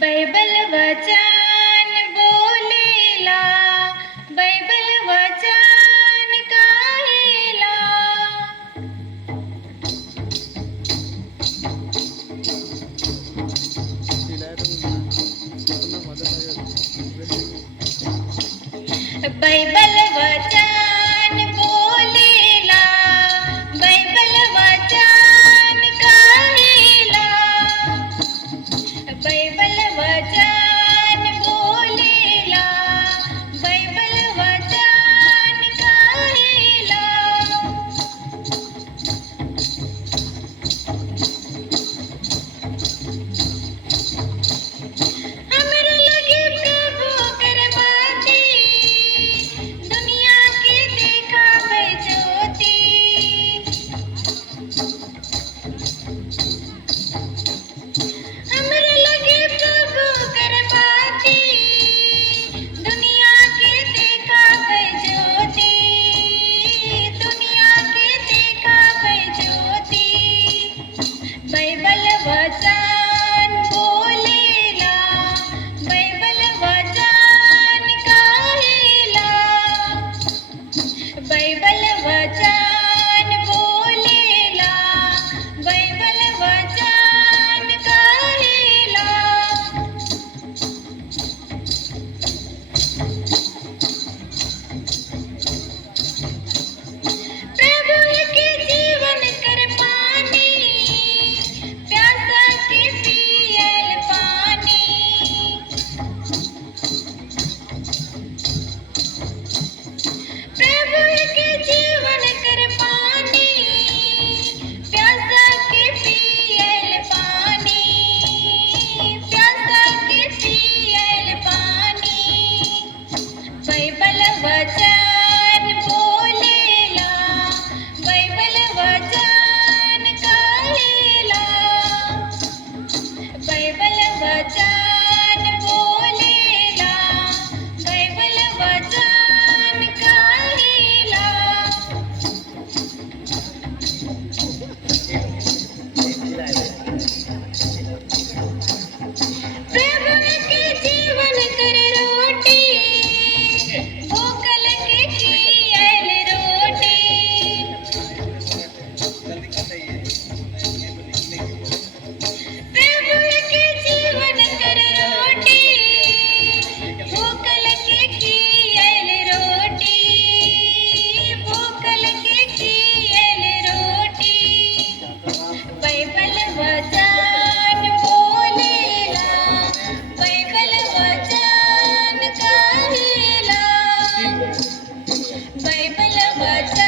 Bible वचन बोलेला, Bible वचन कहेला। बाइबल वचन बोलेला, बाइबल वचन कहेला। बाइबल वचन बोलेला, बाइबल वचन कहेला। हमरा लगे प्रभु कर बाती, दुनिया के देखावे ज्योति। हमरा लगे प्रभु कर बाती, दुनिया के देखावे ज्योति। दुनिया के देखावे ज्योति। बाइबल वचन बोलेला, बाइबल वचन कहेला। बाइबल वचन बोलेला, बाइबल वचन कहेला। प्रभु के जीवन कर पानी, प्यासा के पियल पानी। प्रभु के जीवन कर पानी, प्यासा के पियल पानी। प्यासा के पियल पानी। बाइबल वचन बोलेला, बाइबल वचन कहेला। बाइबल वचन बोलेला, बाइबल वचन कहेला। प्रभु के जीवन कर रोटी, भूखल के खियाल रोटी। प्रभु के जीवन कर रोटी, भूखल के खियाल रोटी। भूखल के खियाल रोटी। बाइबल वचन बोलेला, बाइबल वचन कहेला। बाइबल वचन